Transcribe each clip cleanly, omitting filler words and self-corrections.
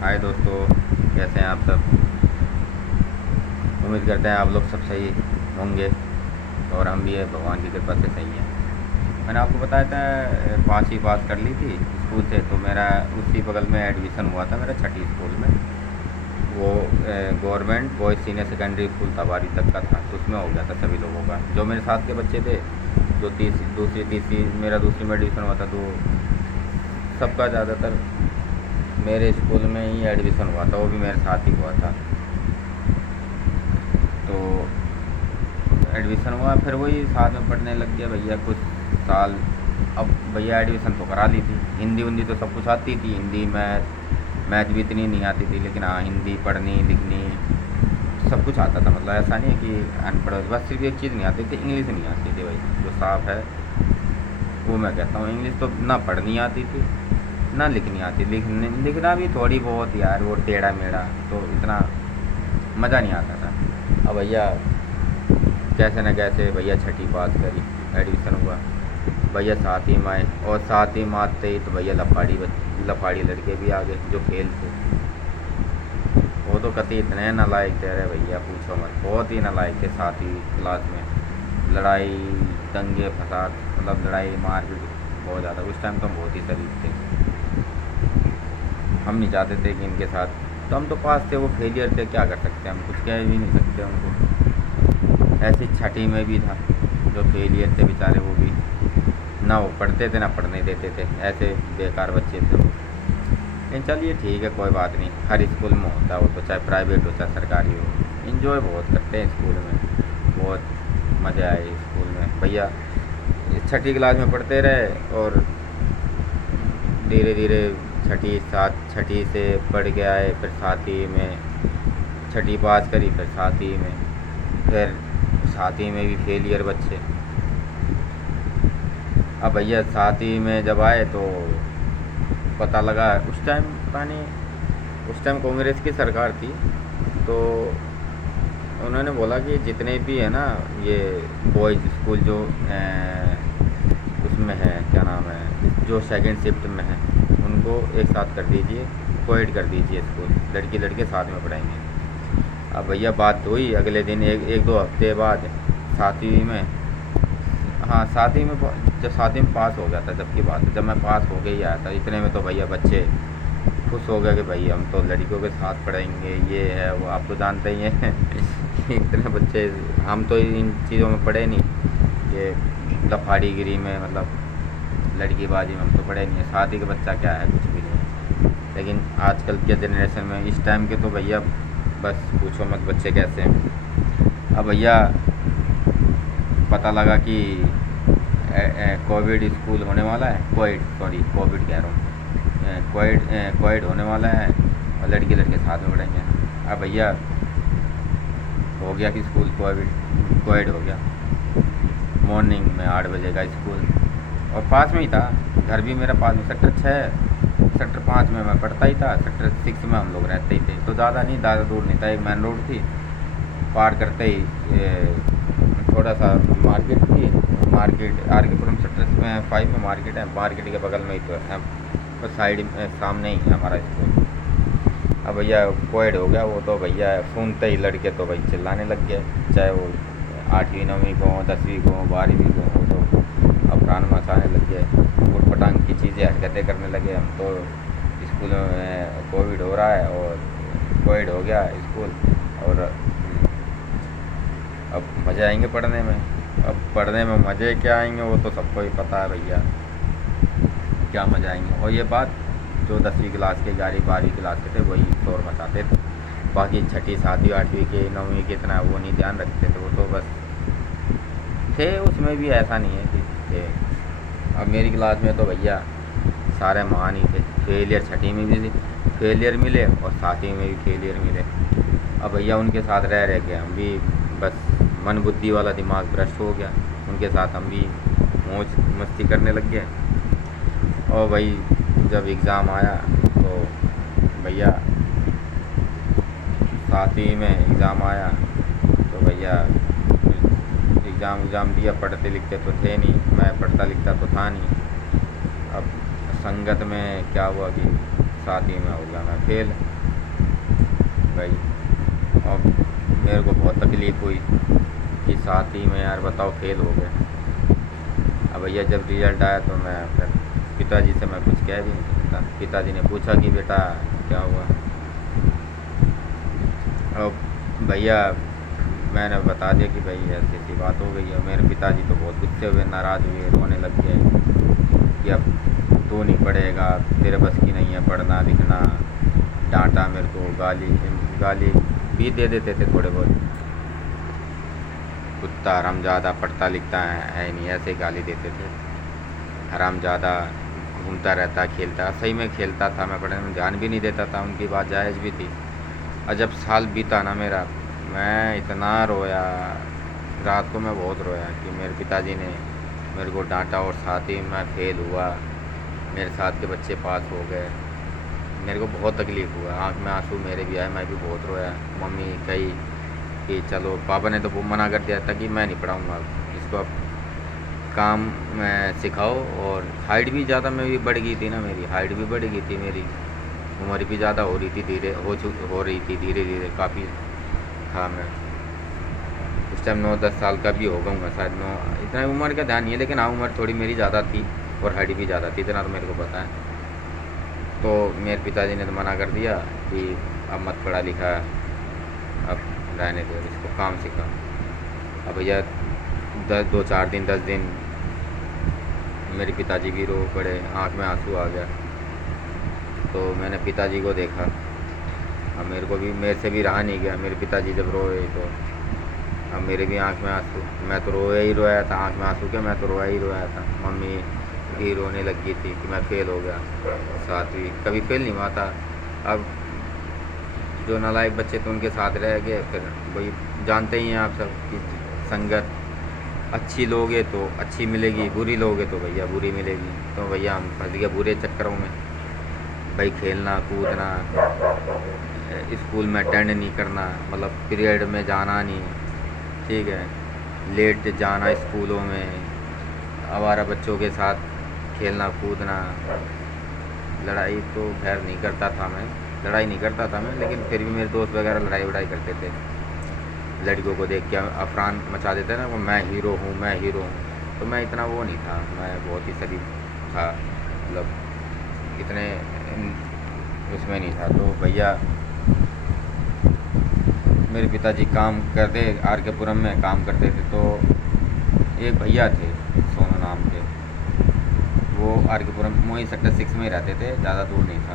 हाय दोस्तों, कैसे हैं आप सब। उम्मीद करते हैं आप लोग सब सही होंगे और हम भी है भगवान की कृपा से सही हैं। मैंने आपको बताया था 5वीं पास कर ली थी स्कूल से, तो मेरा उसी बगल में एडमिशन हुआ था मेरा छठी स्कूल में। वो government boys senior secondary school था, 12वीं तक का था, तो उसमें हो गया था सभी लोगों का। जो मेरे साथ के बच्चे थे, जो दूसरी तीसरी मेरा दूसरी में एडमिशन हुआ था, तो सबका ज़्यादातर मेरे स्कूल में ही एडमिशन हुआ था, वो भी मेरे साथ ही हुआ था। तो एडमिशन हुआ, फिर वही साथ में पढ़ने लग गया भैया कुछ साल। अब भैया एडमिशन तो करा ली थी, हिंदी उंदी तो सब कुछ आती थी, हिंदी मैथ भी इतनी नहीं आती थी, लेकिन हाँ हिंदी पढ़नी लिखनी सब कुछ आता था। मतलब ऐसा नहीं है कि अनपढ़, बस सिर्फ एक चीज़ नहीं आती थी, इंग्लिश नहीं आती थी भाई, जो साफ है वो मैं कहता हूँ। इंग्लिश तो ना पढ़नी आती थी ना लिखनी आती, लिखना भी थोड़ी बहुत यार, वो टेढ़ा मेढ़ा, तो इतना मज़ा नहीं आता था। अब भैया कैसे न कैसे भैया छठी पास करी, एडमिशन हुआ। भैया साथ ही में आए, और साथ ही में आते ही तो भैया लफाड़ी लड़के भी आ गए जो फेल थे। वो तो कतई इतने नालायक थे, अरे भैया पूछो मत, बहुत ही नालायक थे। साथ ही क्लास में लड़ाई दंगे फसाद, मतलब लड़ाई मारपीट बहुत ज़्यादा। उस टाइम तो हम बहुत ही शरीफ थे, हम नहीं चाहते थे कि इनके साथ, तो हम तो पास थे, वो फेलियर थे, क्या कर सकते हैं हम, कुछ कह भी नहीं सकते उनको। ऐसी छठी में भी था जो फेलियर थे बेचारे, वो भी ना वो पढ़ते थे ना पढ़ने देते थे, ऐसे बेकार बच्चे थे वो। लेकिन चलिए ठीक है, कोई बात नहीं, हर स्कूल में होता है वो, तो चाहे प्राइवेट हो चाहे सरकारी हो। इन्जॉय बहुत करते हैं स्कूल में, बहुत मज़े आए स्कूल में भैया। छठी क्लास में पढ़ते रहे और धीरे धीरे छठी से पढ़ के आए, फिर सातवीं में छठी पास करी, फिर सातवीं में, फिर सातवीं में भी फेलियर बच्चे। अब भैया सातवीं में जब आए तो पता लगा, उस टाइम पता नहीं, उस टाइम कांग्रेस की सरकार थी, तो उन्होंने बोला कि जितने भी है ना ये बॉयज़ स्कूल जो उसमें है, क्या नाम है, जो सेकंड शिफ्ट में है, उनको एक साथ कर दीजिए, कोएड कर दीजिए स्कूल, लड़की लड़के साथ में पढ़ाएंगे। अब भैया बात तो हुई अगले दिन, एक दो हफ्ते बाद सातवीं में, हाँ सातवीं में, जब सातवीं में पास हो गया था जबकि बात है, जब मैं पास हो गया ही आया था, इतने में तो भैया बच्चे खुश हो गए कि भाई हम तो लड़कियों के साथ पढ़ेंगे, ये है वो, आप तो जानते ही हैं। इतने बच्चे, हम तो इन चीज़ों में पढ़े नहीं, ये लफाड़ीगिरी में, मतलब लड़कीबाजी में हम तो पढ़े नहीं है। शादी का बच्चा क्या है, कुछ भी नहीं है। लेकिन आजकल के जनरेशन में, इस टाइम के तो भैया बस पूछो मत बच्चे कैसे हैं। अब भैया पता लगा कि कोविड स्कूल होने वाला है, कोविड कह रहा हूँ, कोविड होने वाला है और लड़के लड़के साथ में पढ़ेंगे। अब भैया हो गया कि स्कूल कोविड हो गया, मॉर्निंग में 8 बजे का स्कूल, और पास में ही था, घर भी मेरा पास में, सेक्टर 5 में मैं पढ़ता ही था, सेक्टर 6 में हम लोग रहते ही थे, तो ज़्यादा नहीं, ज़्यादा दूर नहीं था, एक मेन रोड थी, पार करते ही थोड़ा सा मार्केट थी, मार्केट आर के पुरम सेक्टर 5 में मार्केट है, मार्केट के बगल में ही तो है, बस साइड में सामने ही है हमारा स्कूल। अब भैया कोविड हो गया, वो तो भैया सुनते ही लड़के तो भाई चिल्लाने लग गए, चाहे वो 8वीं 9वीं को, 10वीं को, 12वीं को, वो तो अब प्राण मचाने लग गए, उठ पटांग की चीज़ें हरकतें करने लगे। हम तो स्कूल में कोविड हो रहा है और कोविड हो गया स्कूल, और अब मज़े आएंगे पढ़ने में। अब पढ़ने में मज़े क्या आएंगे वो तो सबको ही पता है भैया, क्या मज़ा आएंगे। और ये बात जो 10वीं क्लास के, 11वीं 12वीं क्लास के थे वही शोर मचाते थे, बाकी छठी 7वीं 8वीं के 9वीं के इतना वो नहीं ध्यान रखते थे, वो तो बस थे, उसमें भी ऐसा नहीं है कि थे। अब मेरी क्लास में तो भैया सारे महान ही थे, फेलियर छठी में भी फेलियर मिले और 7वीं में भी फेलियर मिले। अब भैया उनके साथ रह रह के हम भी बस मन बुद्धि वाला दिमाग भ्रष्ट हो गया, उनके साथ हम भी मौज मस्ती करने लग गए। और भाई जब एग्ज़ाम आया तो भैया 7वीं में एग्ज़ाम आया तो भैया एग्ज़ाम दिया, पढ़ते लिखते तो थे नहीं, मैं पढ़ता लिखता तो था नहीं। अब संगत में क्या हुआ कि 7वीं में हो गया मैं फेल भाई। और मेरे को बहुत तकलीफ़ हुई कि 7वीं में यार बताओ फेल हो गए। अब भैया जब रिज़ल्ट आया तो मैं फिर पिताजी से मैं कुछ कह भी नहीं सकता। पिताजी ने पूछा कि बेटा क्या हुआ। अब भैया मैंने बता दिया कि भाई ऐसी ऐसी बात हो गई है। मेरे पिताजी तो बहुत गुस्से हुए, नाराज़ हुए, रोने लग गए कि अब तू नहीं पढ़ेगा, तेरे बस की नहीं है पढ़ना लिखना। डांटा मेरे को, गाली गाली भी दे देते थे थोड़े बहुत। कुत्ता हरामजादा पढ़ता लिखता है नहीं, ऐसे गाली देते थे। हरामजादा घूमता रहता खेलता, सही में खेलता था, मैं पढ़ने में ध्यान भी नहीं देता था, उनकी बात जायज़ भी थी। और जब साल बीता ना मेरा, मैं इतना रोया, रात को मैं बहुत रोया कि मेरे पिताजी ने मेरे को डांटा और साथ ही मैं फेल हुआ, मेरे साथ के बच्चे पास हो गए। मेरे को बहुत तकलीफ़ हुआ, आँख में आंसू मेरे भी आए, मैं भी बहुत रोया। मम्मी कही कि चलो, पापा ने तो वो मना कर दिया था कि मैं नहीं पढ़ाऊँगा इसको, अब काम सिखाओ। और हाइट भी ज़्यादा मेरी बढ़ गई थी ना, मेरी हाइट भी बढ़ गई थी, मेरी उम्र भी ज़्यादा हो रही थी, हो रही थी धीरे धीरे काफ़ी था मैं उस टाइम। 9-10 साल का भी हो गया मैं शायद, 9, इतना उम्र का ध्यान नहीं है, लेकिन हाँ उम्र थोड़ी मेरी ज़्यादा थी और हाइट भी ज़्यादा थी, इतना तो मेरे को पता है। तो मेरे पिताजी ने तो मना कर दिया कि अब मत पढ़ा लिखा, अब रहने दो, इसको काम सिखा। अब भैया 10 मेरे पिताजी भी रो पड़े, आँख में आंसू आ गया। तो मैंने पिताजी को देखा, अब मेरे को भी, मेरे से भी रहा नहीं गया। मेरे पिताजी जब रोए तो अब मेरे भी आँख में आंसू, मैं तो रोया ही रोया था, आँख में आंसू क्या, मैं तो रोया ही रोया था। मम्मी भी रोने लग गई थी कि मैं फ़ेल हो गया 7वीं, कभी फेल नहीं हुआ था। अब जो नालायक बच्चे थे उनके साथ रह गए, फिर वही जानते ही हैं आप सब कि संगत अच्छी लोगे तो अच्छी मिलेगी, बुरी लोगे तो भैया बुरी मिलेगी। तो भैया हम फंस गए बुरे चक्करों में भाई, खेलना कूदना, स्कूल में अटेंड नहीं करना, मतलब पीरियड में जाना नहीं, ठीक है, लेट जाना स्कूलों में, आवारा बच्चों के साथ खेलना कूदना। लड़ाई तो खैर नहीं करता था मैं, लड़ाई नहीं करता था मैं, लेकिन फिर भी मेरे दोस्त वगैरह लड़ाई वड़ाई करते थे। लड़कियों को देख के अफरान मचा देते ना, वो मैं हीरो हूँ मैं हीरो हूँ। तो मैं इतना वो नहीं था, मैं बहुत ही शरीफ था, मतलब इतने उसमें नहीं था। तो भैया मेरे पिताजी काम करते आर के पुरम में काम करते थे। तो एक भैया थे सोनू नाम के, वो आर के पुरम मोही सेक्टर 6 में ही रहते थे, ज़्यादा दूर नहीं था।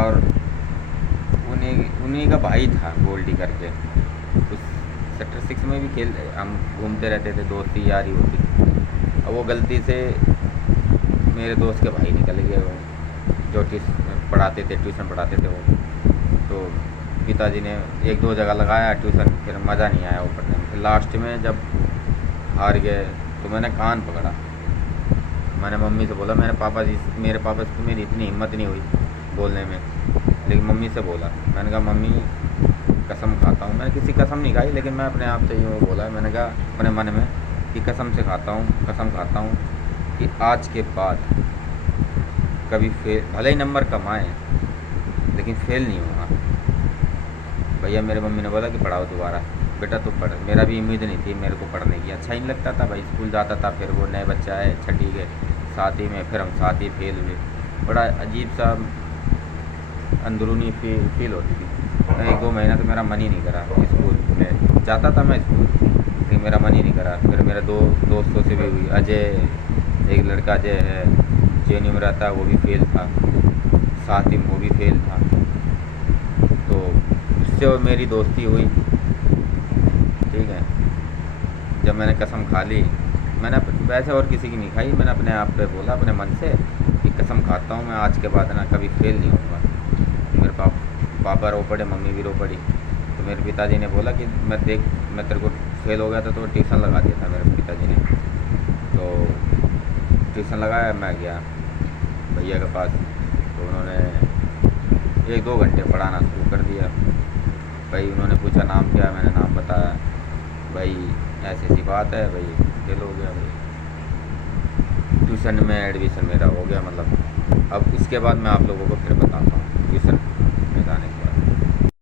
और उन्हीं का भाई था गोल्डी करके, उस सेक्टर 6 में भी हम घूमते रहते थे, दोस्ती यारी होती। अब वो गलती से मेरे दोस्त के भाई निकल गए, वो जो पढ़ाते थे, ट्यूशन पढ़ाते थे वो। तो पिताजी ने 1-2 जगह लगाया ट्यूशन, फिर मज़ा नहीं आया वो पढ़ने में। फिर लास्ट में जब हार गए तो मैंने कान पकड़ा, मैंने मम्मी से बोला, मेरे पापा से तो मेरी इतनी हिम्मत नहीं हुई बोलने में, लेकिन मम्मी से बोला। मैंने कहा मम्मी कसम खाता हूँ, मैंने किसी कसम नहीं खाई, लेकिन मैं अपने आप से यूँ बोला, मैंने कहा अपने मन में कि कसम खाता हूँ कि आज के बाद कभी फेल, भले ही नंबर कम आए लेकिन फेल नहीं होगा। भैया मेरे मम्मी ने बोला कि पढ़ाओ दोबारा, बेटा तू पढ़। मेरा भी उम्मीद नहीं थी मेरे को पढ़ने की, अच्छा ही नहीं लगता था भाई, स्कूल जाता था, फिर वो नए बच्चा है 6ठी के 7वीं में, फिर हम 7वीं फेल हुए। बड़ा अजीब सा अंदरूनी फील होती थी। 1-2 महीना तो मेरा मन ही नहीं करा स्कूल में, जाता था मैं स्कूल लेकिन मेरा मन ही नहीं करा। फिर मेरे 2 दोस्तों से भी हुई, अजय, एक लड़का अजय है JNU में रहता, वो भी फेल था, 7वीं में वो भी फेल था। तो उससे और मेरी दोस्ती हुई, ठीक है। जब मैंने कसम खा ली, मैंने वैसे और किसी की नहीं खाई, मैंने अपने आप पे बोला अपने मन से कि कसम खाता हूँ मैं आज के बाद ना कभी फेल नहीं होऊंगा। मेरे पापा रो पड़े, मम्मी भी रो पड़ी। तो मेरे पिताजी ने बोला कि मैं तेरे को फेल हो गया था तो ट्यूशन लगा दिया था मेरे पिताजी ने। तो ट्यूशन लगाया, मैं गया भैया के पास, तो उन्होंने 1-2 घंटे पढ़ाना शुरू कर दिया। भाई उन्होंने पूछा नाम क्या है, मैंने नाम बताया, भाई ऐसी ऐसी बात है, भाई फेल हो गया भाई। ट्यूशन में एडमिशन मेरा हो गया, मतलब अब इसके बाद मैं आप लोगों को फिर बताता हूँ।